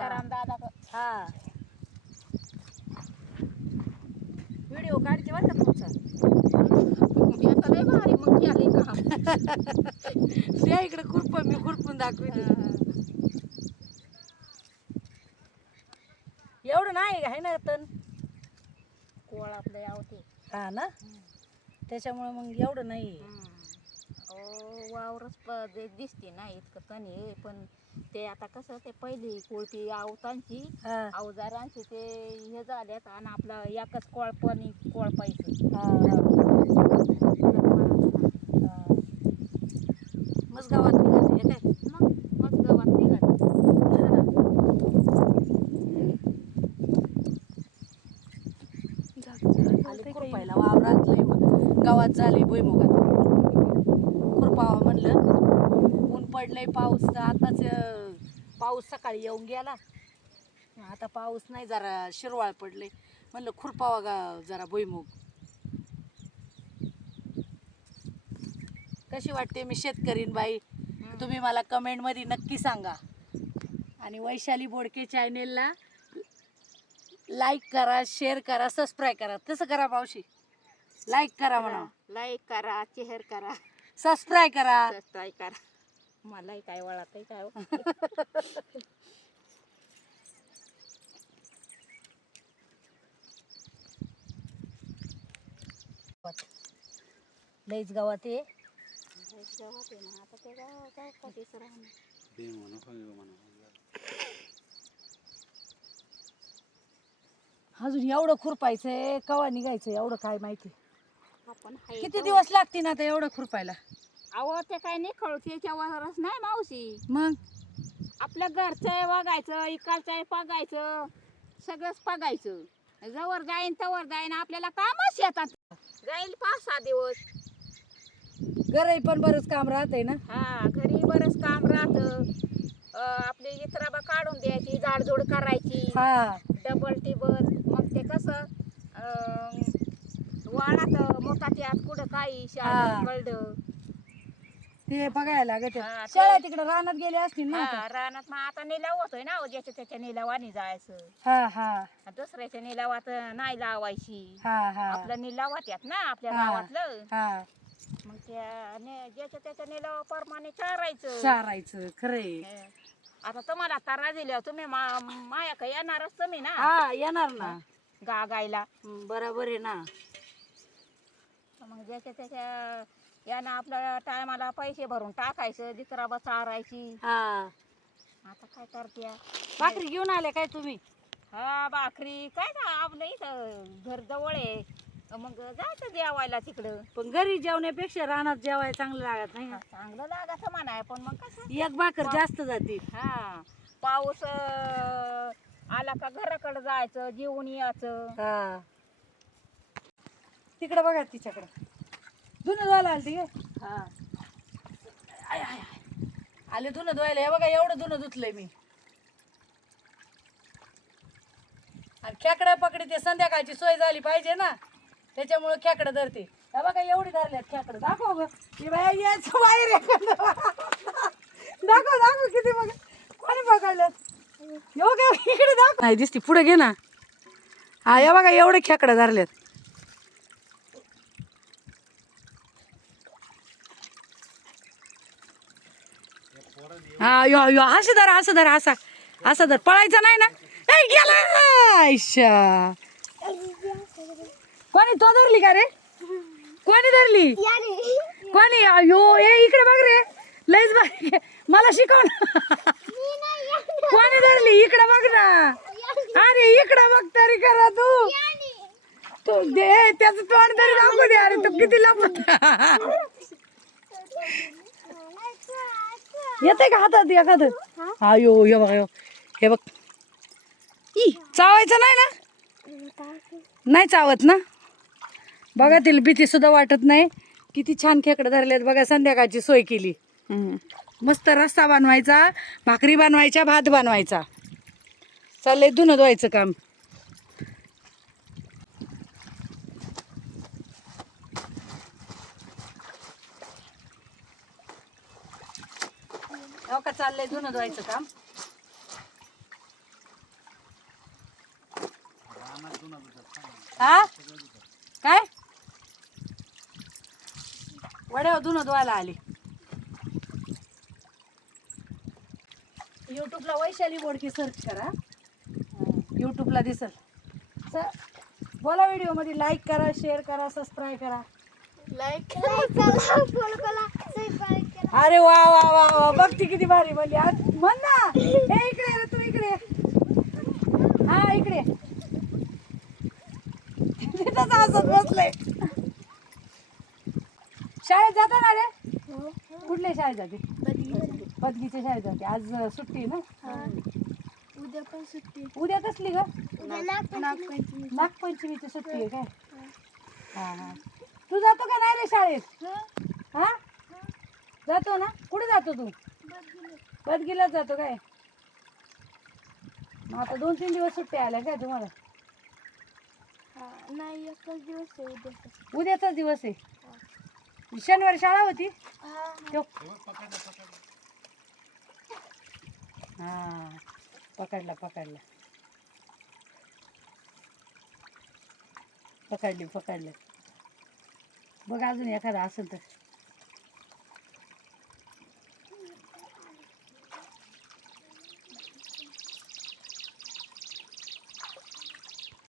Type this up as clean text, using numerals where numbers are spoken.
शांताराम दादा हा व्हिडिओ काढते बरं का तुमचा. आता लय भारी मग केली का त्या इकडे खुरप मी खुरपून दाखवते. एवढं नाही आहे ना तण कोळ आपलं यावते. हा ना त्याच्यामुळे मग एवढं नाही. वावरच दिसते ना इतकं तण आहे पण ते आता कसं ते पहिली कोळपी आवतांची अवजारांची ते हे झाल्यात आणि आपलं एकच कोळपणी कोळपायचं. मग गावात निघाले काय मग गावात निघाले. आले खुरपायला वावरात लय गावात झाले भुईमुगात खुरपावा म्हणलं. ऊन पडलंय पाऊस तर आताच पाऊस सकाळी येऊन गेला. आता पाऊस नाही जरा शिरवाळ पडले म्हणलं खुरपावा जरा भुईमुग. कशी वाटते मी शेतकरीन बाई तुम्ही मला कमेंट मध्ये नक्की सांगा. आणि वैशाली बोडके चॅनेलला लाईक करा, शेअर करा, सबस्क्राईब करा. तसं करा मावशी. लाईक करा म्हणा, लाईक करा, शेअर करा, सबस्क्राईब करा. सबस्क्राईब करा. मलाही काय वळत आहे काय लईच गावात आहे. गावात आहे ना आता ते काय कधीच राहणार. अजून एवढं खुरपायचंय कवा निघायचं एवढं काय माहिती. आपण किती दिवस लागतील आता एवढं खुरपायला. अहो ते काय नाही खळशीच्या वरच नाही मावशी. मग आपल्या घरचंय बघायचं इकडचंय बघायचं सगळंच बघायचं. जवळ जाईन तवर जाईन आपल्याला कामच येतात. जाईल 5-6 दिवस. घरी पण बरंच काम राहतंय ना. हा घरी बरंच काम राहतं. आपली इतराबा काढून द्यायची झाडझूड करायची डबल टिबल. मग ते कसं वाळात मोठात यात कुठं काही कळलं ते बघायला लागत. शाळा तिकडे रानात गेले असतील ना. रानात मग आता निलाव होतोय ना ज्याच्या त्याच्या निलावानी जायचं. दुसऱ्याच्या निलावात नाही लावायची. आपल्या निलावात यात ना आपल्या गावातलं. मग त्या ज्याच्या त्याच्या निलावाप्रमाणे चारायचं खरंय. आता तुम्हाला तारा दिल्या तुम्ही माया का येणारच तुम्ही ना. येणार ना गायला. बरोबर आहे ना. मग ज्याच्या त्याच्या यानं आपल्या टायमाला पैसे भरून टाकायचं जितराबा चारायची. आता काय करते भाकरी घेऊन आले काय तुम्ही. हा भाकरी काय ना आपलं इथं घर जवळ आहे मग जायचं जेवायला तिकडं. पण घरी जेवण्यापेक्षा रानात जेवायला चांगलं लागत नाही. चांगलं लागत म्हणाय पण मग कसं एक भाकर जास्त जाते. पाऊस आला का घराकडे जायचं जेवून यायचं. तिकडे बघा तिच्याकडे धुणं झालं आली आले धुणं धुवायला. हे बघा एवढं धुणं धुतलंय मी. आणि खेकडं पकडी ते संध्याकाळची सोय झाली पाहिजे ना त्याच्यामुळे खेकडं धरते. हे बघा एवढी धरल्यात खेकडं. दाखव ग यायचं बाहेर दाखव किती बघा कोणी पकडलं. इकडे दाखव नाही दिसती पुढे घे ना. हे बघा एवढे खेकडं धरल्यात. असं धर असं धर पळायचं नाही ना. गेला कोणी तो धरली का रे. कोणी धरली कोणी. अयो इकडे बघ रे लईच बघ मला शिकव ना. कोणी धरली इकडे बघ ना. अरे इकडे बघ तरी करा तू दे त्याचं तोंड तरी दाखवू दे. अरे तू किती लपत येते का हातात एखादं. अयो हे बघ चावायचं नाही ना. नाही चावत ना. बघा तिला भीती सुद्धा वाटत नाही. किती छान खेकडं धरलेत बघा. संध्याकाळची सोय केली. मस्त रस्सा बनवायचा भाकरी बनवायच्या भात बनवायचा. चाललंय धुणं धुवायचं काम. हो का चाललंय धुणं धुवायचं काम. हा काय वड्यावर धुणं धुवायला आली. यूट्यूबला वैशाली बोडके सर्च करा, यूट्यूबला दिसल. बोला व्हिडिओ मध्ये लाईक करा, शेअर करा, सबस्क्राईब करा. अरे वा वा वा वा बघती किती भारी म्हणली. आज म्हण ना, हे इकडे रे, तू इकडे. हा इकडे तिथंच हसत बसले. शाळेत जाता ना रे? कुठल्या शाळेत जाते? पदगीच्या शाळेत जाते. आज सुट्टी ना? उद्या पण सुट्टी. उद्या कसली ग? नागपंचमी. नागपंचमीची सुट्टी आहे काय? हा हा. तू जातो का नाही रे शाळेत? हा जातो ना. कुठे जातो तू? बदगीलाच जातो काय? मग आता 2-3 दिवस सुट्ट्या आल्या काय तुम्हाला? नाही, एकच दिवस आहे उद्याचा. उद्याचाच दिवस आहे. शनिवारी शाळा होती. तो हा पकडला पकडली. बघ अजून एखादा असेल तर.